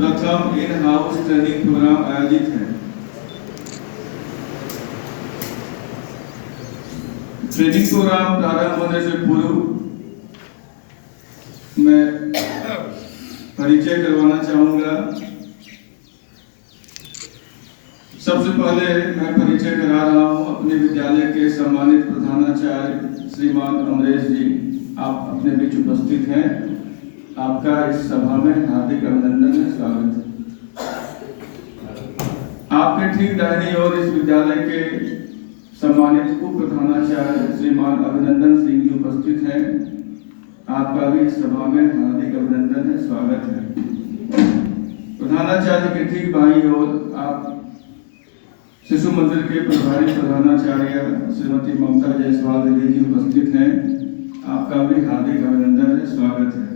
प्रथम in house training programme आयोजित है। ट्रेनिंग प्रोग्राम प्रारंभ होने से पूर्व मैं परिचय करवाना चाहूंगा। सबसे पहले मैं परिचय करा रहा हूं अपने विद्यालय के सम्मानित प्रधानाचार्य श्रीमान अमरेश जी। आप अपने बीच उपस्थित हैं। आपका इस सभा में हार्दिक अभिनंदन है, स्वागत है। आपके ठीक दाहिनी ओर इस विद्यालय के सम्मानित उप प्रधानाचार्य श्रीमान अभिनंदन सिंह जी उपस्थित हैं। आपका भी इस सभा में हार्दिक अभिनंदन है, स्वागत है। प्रधानाचार्य के ठीक बाईं ओर आप शिशु मंदिर के प्रभारी प्रधानाचार्य श्रीमती ममता जायसवाल देवी जी उपस्थित हैं। आपका भी हार्दिक अभिनंदन है, स्वागत है।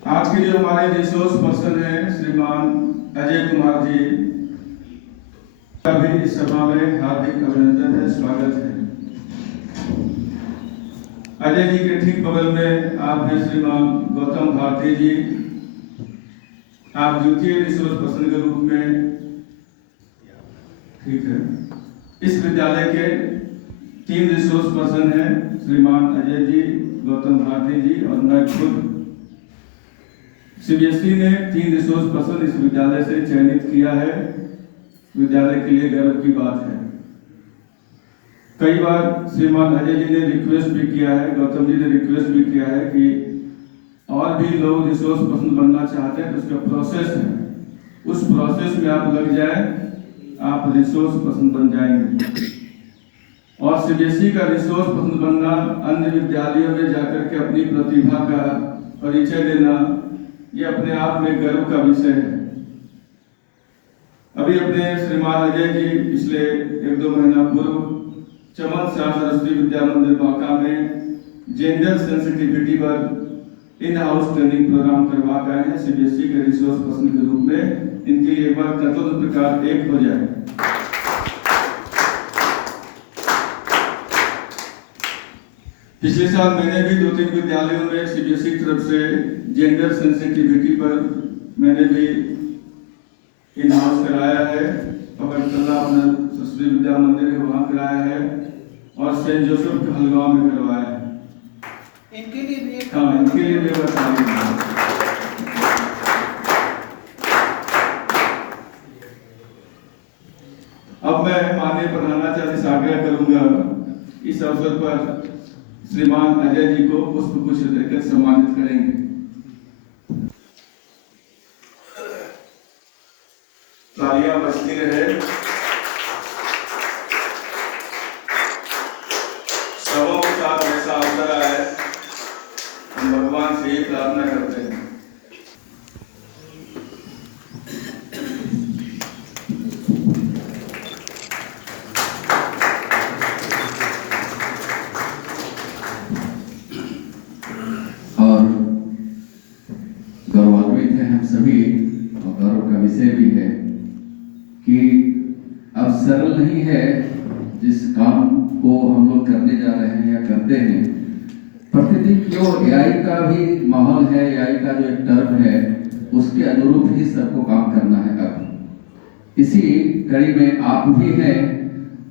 आज के जो हमारे रिसोर्स पर्सन हैं श्रीमान अजय कुमार जी, का भी इस सभा में हार्दिक अभिनंदन है, स्वागत है। अजय जी के ठीक बगल में आप हैं श्रीमान गौतम भारती जी। आप द्वितीय रिसोर्स पर्सन के रूप में, ठीक है। इस विद्यालय के 3 रिसोर्स पर्सन हैं, श्रीमान अजय जी, गौतम भारती जी और मैं खुद। सीबीएसई ने 3 रिसोर्स पर्सन इस विद्यालय से चयनित किया है। विद्यालय के लिए गर्व की बात है। कई बार श्रीमान अजय जी ने रिक्वेस्ट भी किया है, गौतम जी ने रिक्वेस्ट भी किया है कि और भी लोग रिसोर्स पर्सन बनना चाहते हैं तो उसका प्रोसेस है, उस प्रोसेस में आप लग जाए, आप रिसोर्स पर्सन बन जाएंगे। और सीबीएसई का रिसोर्स पर्सन बनना, अन्य विद्यालयों में जाकर के अपनी प्रतिभा का परिचय देना, ये अपने आप में गर्व का विषय है। अभी अपने श्रीमान अजय जी पिछले 1-2 महीना पूर्व चमन शाह सरस्वती विद्या मंदिर बांका में जेंडर सेंसिटिविटी पर इन हाउस ट्रेनिंग प्रोग्राम करवा गए हैं सीबीएसई के रिसोर्स पर्सन के रूप में। इनके लिए एक बार तत्व प्रकार एक हो जाए। पिछले साल मैंने भी 2-3 विद्यालयों में सीबीएसई की तरफ से जेंडर सेंसिटिविटी पर मैंने भी इन हाउस कराया है। पकड़तला अपना सरस्वती विद्या मंदिर है, वहाँ कराया है और सेंट जोसेफ के हलगांव में करवाया है। इनके लिए भी बताइए। अब मैं माननीय प्रधानाचार्य से आग्रह करूंगा इस अवसर पर श्रीमान अजय जी को पुष्पगुच्छ देकर सम्मानित करेंगे। तालियां बजती रहे। सबों के साथ ऐसा अवसर आए, हम भगवान से ही प्रार्थना करते हैं। और गौरवान्वित हैं हम सभी, और गौरव का विषय भी है कि अब सरल नहीं है जिस काम को हम लोग करने जा रहे हैं या करते हैं। प्रतिदिन जो एआई का भी माहौल है, एआई का जो एक टर्म है, उसके अनुरूप ही सबको काम करना है। अब इसी कड़ी में आप भी हैं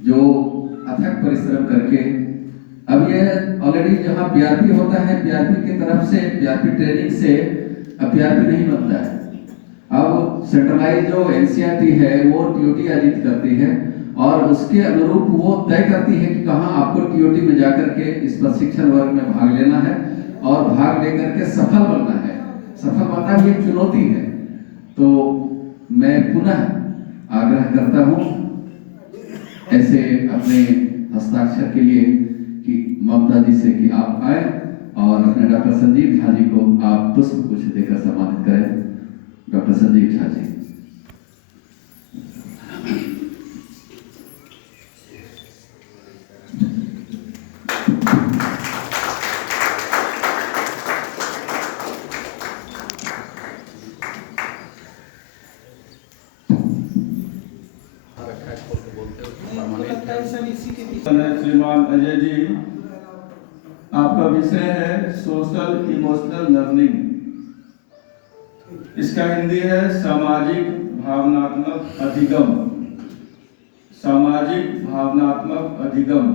जो अथक परिश्रम करके, अब ये ऑलरेडी जहाँ पीआरपी होता है, पीआरपी की तरफ से, पीआरपी ट्रेनिंग से अब पीआरपी नहीं बनता है। अब सेंट्रलाइज जो एनसीईआरटी है वो टीओटी आयोजित करती है और उसके अनुरूप वो तय करती है कि कहाँ आपको टीओटी में जाकर के इस प्रशिक्षण वर्ग में भाग लेना है और भाग लेकर के सफल बनना है। सफल बनना भी एक चुनौती है। तो मैं पुनः आग्रह करता हूँ ऐसे अपने हस्ताक्षर के लिए कि ममता जी से कि आप आए और अपने डॉक्टर संजीव झा जी को आप पुष्पगुच्छ देकर सम्मानित करें। डॉक्टर संजीव झा जी। श्रीमान अजय जी, आपका विषय है सोशल इमोशनल लर्निंग। इसका हिंदी है सामाजिक भावनात्मक अधिगम। सामाजिक भावनात्मक अधिगम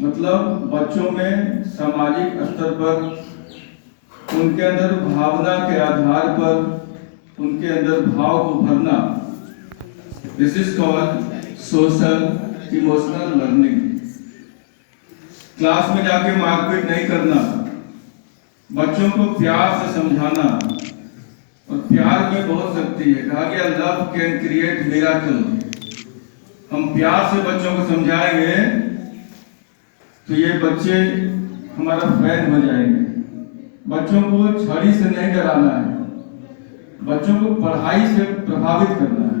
मतलब बच्चों में सामाजिक स्तर पर उनके अंदर भावना के आधार पर उनके अंदर भाव को भरना। This is called social emotional learning. Class में जाके मारपीट नहीं करना, बच्चों को प्यार से समझाना, और प्यार में बहुत शक्ति है। कहा गया लव कैन क्रिएट मिरेकल। हम प्यार से बच्चों को समझाएंगे तो ये बच्चे हमारा फैन हो जाएंगे। बच्चों को छड़ी से नहीं डराना है, बच्चों को पढ़ाई से प्रभावित करना है।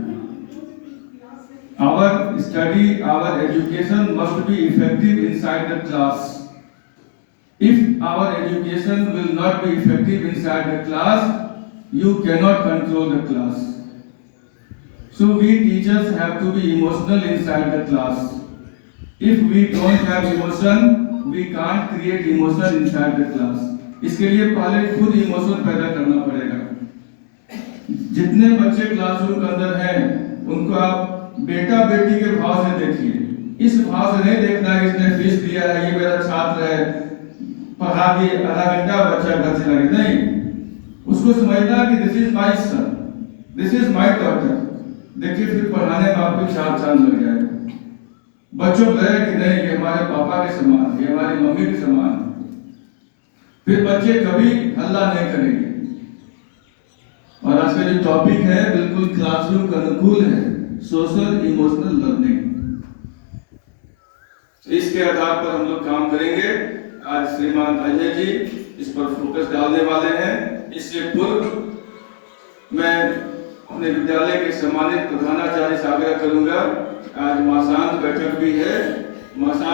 Our study, our education must be effective inside the class. If our education will not be effective inside the class, you cannot control the class. So we teachers have to be emotional inside the class. If we don't have emotion, we can't create emotion inside the class. इसके लिए पहले खुद emotion पैदा करना पड़ेगा। जितने बच्चे classroom के अंदर हैं, उनको आप बेटा बेटी के भाव से देखिए। इस भाव से नहीं देखना कि इसने फीस दिया है, ये मेरा छात्र है, पढ़ा दिए, आधा घंटा बच्चा घर चला गया। नहीं, उसको समझना कि this is my son, this is my daughter. देखिए फिर पढ़ाने में आपको 4 चांद लग जाएगा। बच्चों को लगे कि नहीं ये हमारे पापा के समान, ये हमारी मम्मी के समान। फिर बच्चे कभी हल्ला नहीं करेंगे। और आज का जो टॉपिक है बिल्कुल क्लासरूम के अनुकूल है, सोशल इमोशनल लर्निंग। इसके आधार पर हम लोग काम करेंगे। आज श्रीमान अजय जी इस पर फोकस डालने वाले हैं। इससे पूर्व मैं अपने विद्यालय के सम्मानित प्रधानाचार्य से आग्रह करूंगा, आज मासांत बैठक भी है। मासांत